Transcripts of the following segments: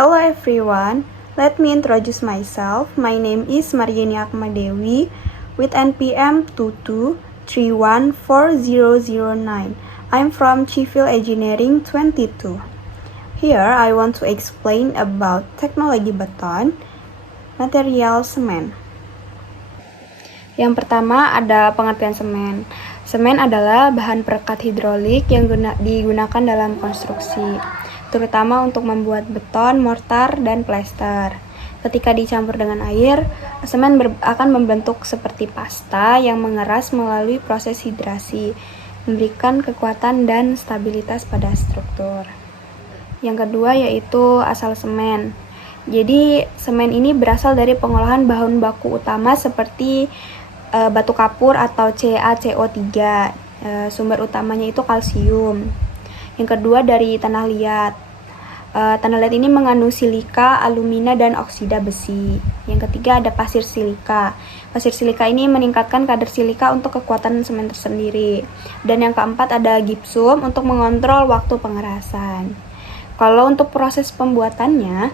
Hello everyone, let me introduce myself. My name is Maryani Akmadewi with NPM 22314009. I'm from Civil Engineering 22. Here I want to explain about teknologi beton, material semen. Yang pertama ada pengertian semen. Semen adalah bahan perekat hidrolik yang digunakan dalam konstruksi, terutama untuk membuat beton, mortar, dan plester. Ketika dicampur dengan air, semen akan membentuk seperti pasta yang mengeras melalui proses hidrasi, memberikan kekuatan dan stabilitas pada struktur. Yang kedua yaitu asal semen. Jadi semen ini berasal dari pengolahan bahan baku utama seperti batu kapur atau CaCO3. Sumber utamanya itu kalsium. Yang kedua dari tanah liat. Tanah liat ini mengandung silika, alumina, dan oksida besi. Yang ketiga ada pasir silika. Pasir silika ini meningkatkan kadar silika untuk kekuatan semen tersendiri. Dan yang keempat ada gipsum untuk mengontrol waktu pengerasan. Kalau untuk proses pembuatannya,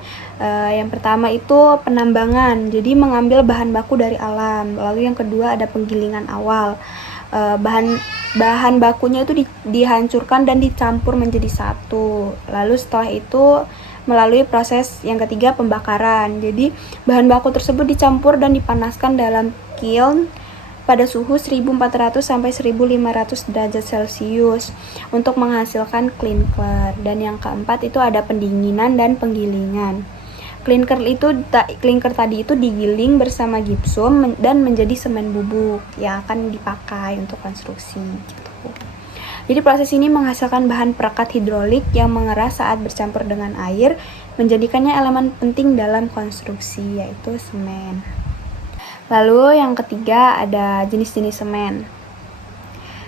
yang pertama itu penambangan, jadi mengambil bahan baku dari alam. Lalu yang kedua ada penggilingan awal. Bahan bakunya itu dihancurkan dan dicampur menjadi satu. Lalu setelah itu melalui proses yang ketiga pembakaran. Jadi bahan baku tersebut dicampur dan dipanaskan dalam kiln pada suhu 1400 sampai 1500 derajat Celcius untuk menghasilkan klinker. Dan yang keempat itu ada pendinginan dan penggilingan. Klinker tadi itu digiling bersama gipsum dan menjadi semen bubuk yang akan dipakai untuk konstruksi gitu. Jadi proses ini menghasilkan bahan perekat hidrolik yang mengeras saat bercampur dengan air, menjadikannya elemen penting dalam konstruksi yaitu semen. Lalu yang ketiga ada jenis-jenis semen.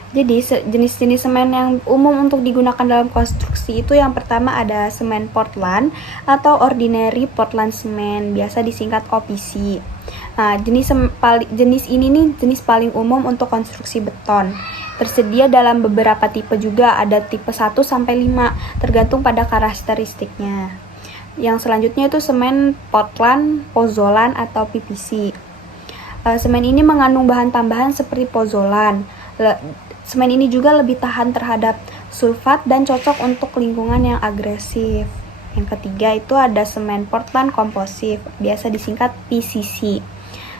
Jadi jenis-jenis semen yang umum untuk digunakan dalam konstruksi itu yang pertama ada semen Portland atau Ordinary Portland Cement, biasa disingkat OPC. Nah, jenis ini nih jenis paling umum untuk konstruksi beton. Tersedia dalam beberapa tipe juga, ada tipe 1 sampai 5 tergantung pada karakteristiknya. Yang selanjutnya itu semen Portland, Pozzolan atau PPC. Semen ini mengandung bahan tambahan seperti pozzolan. Semen ini juga lebih tahan terhadap sulfat dan cocok untuk lingkungan yang agresif. Yang ketiga itu ada semen Portland Composite, biasa disingkat PCC.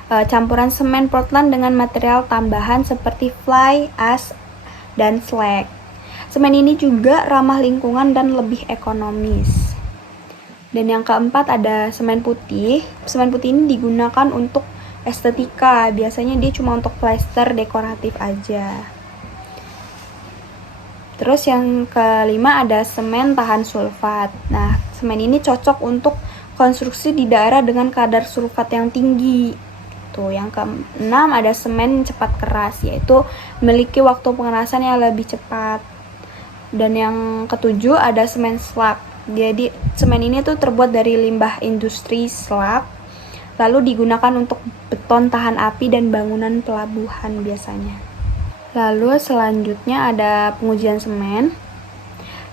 Campuran semen Portland dengan material tambahan seperti fly, ash, dan slag. Semen ini juga ramah lingkungan dan lebih ekonomis. Dan yang keempat ada semen putih. Semen putih ini digunakan untuk estetika, biasanya dia cuma untuk plester dekoratif aja. Terus yang kelima ada semen tahan sulfat. Nah, semen ini cocok untuk konstruksi di daerah dengan kadar sulfat yang tinggi. Tuh, yang keenam ada semen cepat keras, yaitu memiliki waktu pengerasan yang lebih cepat. Dan yang ketujuh ada semen slag. Jadi semen ini tuh terbuat dari limbah industri slag, lalu digunakan untuk beton tahan api dan bangunan pelabuhan biasanya. Lalu selanjutnya ada pengujian semen.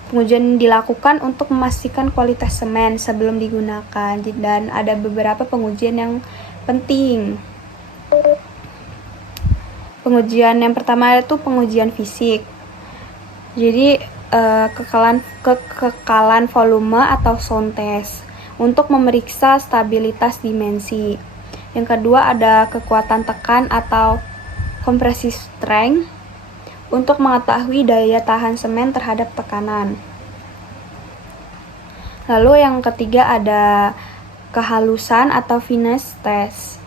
Pengujian dilakukan untuk memastikan kualitas semen sebelum digunakan, dan ada beberapa pengujian yang penting. Pengujian yang pertama itu pengujian fisik. Jadi kekekalan volume atau sound test untuk memeriksa stabilitas dimensi. Yang kedua ada kekuatan tekan atau compressive strength untuk mengetahui daya tahan semen terhadap tekanan. Lalu yang ketiga ada kehalusan atau finish test.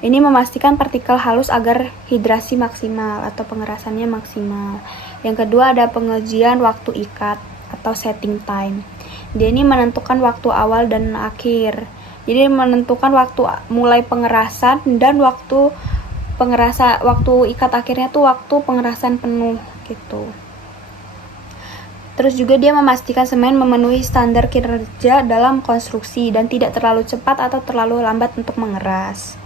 Ini memastikan partikel halus agar hidrasi maksimal atau pengerasannya maksimal. Yang kedua ada pengujian waktu ikat atau setting time. Dia ini menentukan waktu awal dan akhir. Jadi menentukan waktu mulai pengerasan dan waktu ikat akhirnya tuh waktu pengerasan penuh gitu. Terus juga dia memastikan semen memenuhi standar kinerja dalam konstruksi dan tidak terlalu cepat atau terlalu lambat untuk mengeras.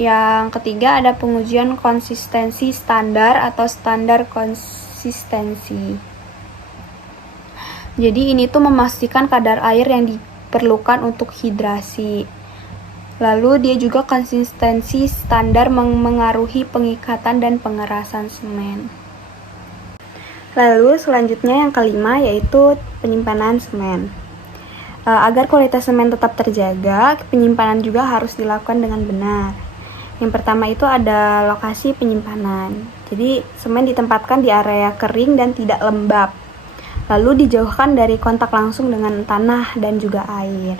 Yang ketiga ada pengujian konsistensi standar atau standar konsistensi. Jadi ini tuh memastikan kadar air yang diperlukan untuk hidrasi. Lalu dia juga konsistensi standar mengaruhi pengikatan dan pengerasan semen. Lalu selanjutnya yang kelima yaitu penyimpanan semen. Agar kualitas semen tetap terjaga, penyimpanan juga harus dilakukan dengan benar. Yang pertama itu ada lokasi penyimpanan. Jadi semen ditempatkan di area kering dan tidak lembab. Lalu dijauhkan dari kontak langsung dengan tanah dan juga air.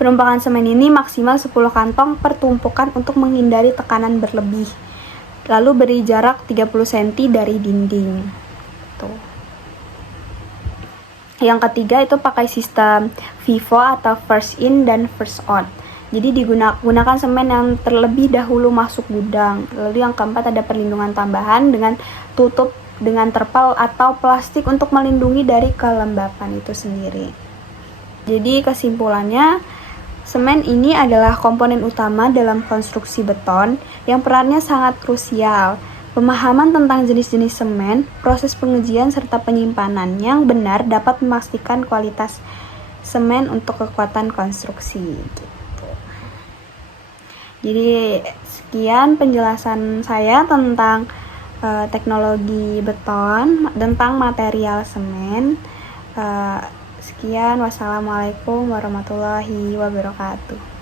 Penumpukan semen ini maksimal 10 kantong per tumpukan untuk menghindari tekanan berlebih. Lalu beri jarak 30 cm dari dinding. Tuh. Yang ketiga itu pakai sistem FIFO atau first in dan first out. Jadi gunakan semen yang terlebih dahulu masuk gudang. Lalu yang keempat ada perlindungan tambahan dengan tutup dengan terpal atau plastik untuk melindungi dari kelembapan itu sendiri. Jadi kesimpulannya, semen ini adalah komponen utama dalam konstruksi beton yang perannya sangat krusial. Pemahaman tentang jenis-jenis semen, proses pengujian serta penyimpanan yang benar dapat memastikan kualitas semen untuk kekuatan konstruksi. Jadi sekian penjelasan saya tentang teknologi beton, tentang material semen. Sekian, wassalamualaikum warahmatullahi wabarakatuh.